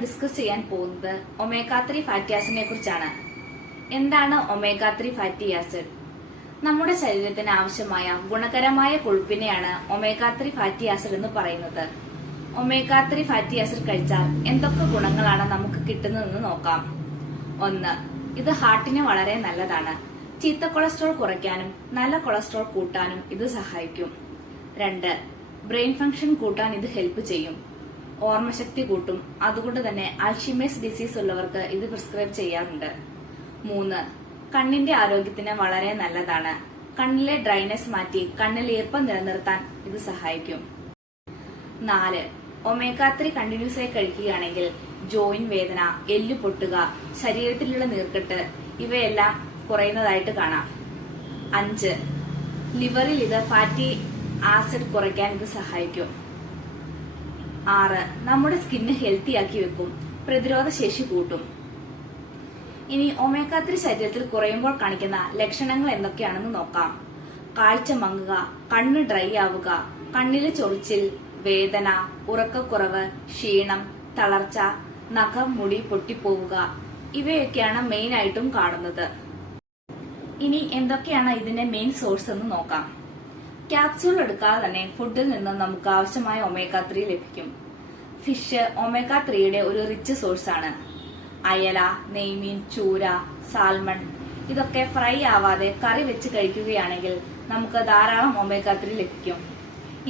Discuss ചെയ്യാൻ പോകുന്നത് omega three fatty ആസിഡിനെ കുറിച്ചാണ്. എന്താണ് ഒമേഗ ത്രീ ഫാറ്റി ആസിഡ് നമ്മുടെ ശരീരത്തിന് ആവശ്യമായ ഗുണകരമായ കൊഴുപ്പിനെയാണ് ഒമേഗ ത്രീ ഫാറ്റി ആസിഡ് എന്ന് പറയുന്നത്. ഒമേഗ ത്രീ ഫാറ്റി ആസിഡ് കഴിച്ചാൽ എന്തൊക്കെ ഗുണങ്ങളാണ് നമുക്ക് കിട്ടുന്നതെന്ന് നോക്കാം. ഒന്ന് ഇത് ഹാർട്ടിന് വളരെ നല്ലതാണ്. ചീത്ത കൊളസ്ട്രോൾ കുറയ്ക്കാനും നല്ല കൊളസ്ട്രോൾ കൂട്ടാനും ഇത് സഹായിക്കും. രണ്ട് ബ്രെയിൻ ഫംഗ്ഷൻ കൂട്ടാൻ ഇത് ഹെൽപ്പ് ചെയ്യും. ഓർമ്മശക്തി കൂട്ടും. അതുകൊണ്ട് തന്നെ അൾഷിമേഴ്സ് ഡിസീസ് ഉള്ളവർക്ക് ഇത് പ്രിസ്ക്രൈബ് ചെയ്യാറുണ്ട്. മൂന്ന് കണ്ണിന്റെ ആരോഗ്യത്തിന് വളരെ നല്ലതാണ്. കണ്ണിലെ ഡ്രൈനെസ് മാറ്റി കണ്ണിൽ ഈർപ്പം നിലനിർത്താൻ ഇത് സഹായിക്കും. നാല് ഒമേഗ ത്രീ കണ്ടിന്യൂസ് ആയി കഴിക്കുകയാണെങ്കിൽ ജോയിൻ വേദന എല്ലു പൊട്ടുക ശരീരത്തിലുള്ള നീർക്കെട്ട് ഇവയെല്ലാം കുറയുന്നതായിട്ട് കാണാം. അഞ്ച് ലിവറിൽ ഇത് ഫാറ്റി ആസിഡ് കുറയ്ക്കാൻ ഇത് സഹായിക്കും. ആറ്. നമ്മുടെ സ്കിന്ന് ഹെൽത്തി ആക്കി വെക്കും. പ്രതിരോധ ശേഷി കൂട്ടും. ഇനി ഒമേഗ ത്രീ ശരീരത്തിൽ കുറയുമ്പോൾ കാണിക്കുന്ന ലക്ഷണങ്ങൾ എന്തൊക്കെയാണെന്ന് നോക്കാം. കാഴ്ച മങ്ങുക കണ്ണ് ഡ്രൈ ആവുക കണ്ണിലെ ചൊറിച്ചിൽ വേദന ഉറക്കക്കുറവ് ക്ഷീണം തളർച്ച നഖം മുടി പൊട്ടിപ്പോവുക. ഇവയൊക്കെയാണ് മെയിൻ ആയിട്ടും കാണുന്നത്. ഇനി എന്തൊക്കെയാണ് ഇതിന്റെ മെയിൻ സോഴ്സ് എന്ന് നോക്കാം. ക്യാപ്സ്യൂൾ എടുക്കാതെ തന്നെ ഫുഡിൽ നിന്ന് നമുക്ക് ആവശ്യമായ ഒമേഗ ത്രീ ലഭിക്കും. ഫിഷ് ഒമേഗ ത്രീയുടെ ഒരു റിച്ച് സോഴ്സ് ആണ്. അയല നെയ്മീൻ ചൂര സാൽമൺ ഇതൊക്കെ ഫ്രൈ ആവാതെ കറി വെച്ച് കഴിക്കുകയാണെങ്കിൽ നമുക്ക് ധാരാളം ഒമേഗ ത്രീ ലഭിക്കും.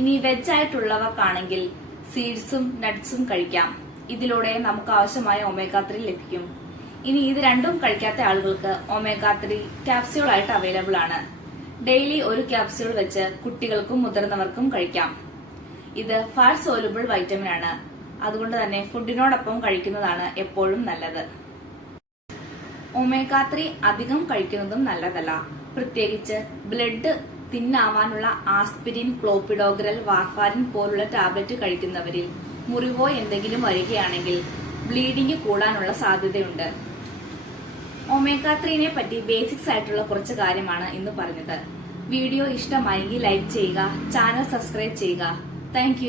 ഇനി വെജ് ആയിട്ടുള്ളവർക്കാണെങ്കിൽ സീഡ്സും നട്ട്സും കഴിക്കാം. ഇതിലൂടെ നമുക്ക് ആവശ്യമായ ഒമേഗ ത്രീ ലഭിക്കും. ഇനി ഇത് രണ്ടും കഴിക്കാത്ത ആളുകൾക്ക് ഒമേഗ ത്രീ ക്യാപ്സ്യൂൾ ആയിട്ട് അവൈലബിൾ ആണ്. ഡെയിലി ഒരു ക്യാപ്സ്യൂൾ വെച്ച് കുട്ടികൾക്കും മുതിർന്നവർക്കും കഴിക്കാം. ഇത് ഫാറ്റ് സോലുബിൾ വൈറ്റമിൻ ആണ്. അതുകൊണ്ട് തന്നെ ഫുഡിനോടൊപ്പം കഴിക്കുന്നതാണ് എപ്പോഴും നല്ലത്. ഒമേഗ ത്രീ അധികം കഴിക്കുന്നതും നല്ലതല്ല. പ്രത്യേകിച്ച് ബ്ലഡ് തിന്നാവാനുള്ള ആസ്പിരിൻ ക്ലോപ്പിഡോഗ്രൽ വാർഫാരിൻ പോലുള്ള ടാബ്ലറ്റ് കഴിക്കുന്നവരിൽ മുറിവോ എന്തെങ്കിലും വരികയാണെങ്കിൽ ബ്ലീഡിംഗ് കൂടാനുള്ള സാധ്യതയുണ്ട്. ഒമേഗ ത്രീനെ പറ്റി ബേസിക്സ് ആയിട്ടുള്ള കുറച്ച് കാര്യമാണ് ഇന്ന് പറഞ്ഞത്. വീഡിയോ ഇഷ്ടമായെങ്കിൽ ലൈക്ക് ചെയ്യുക ചാനൽ സബ്സ്ക്രൈബ് ചെയ്യുക. താങ്ക്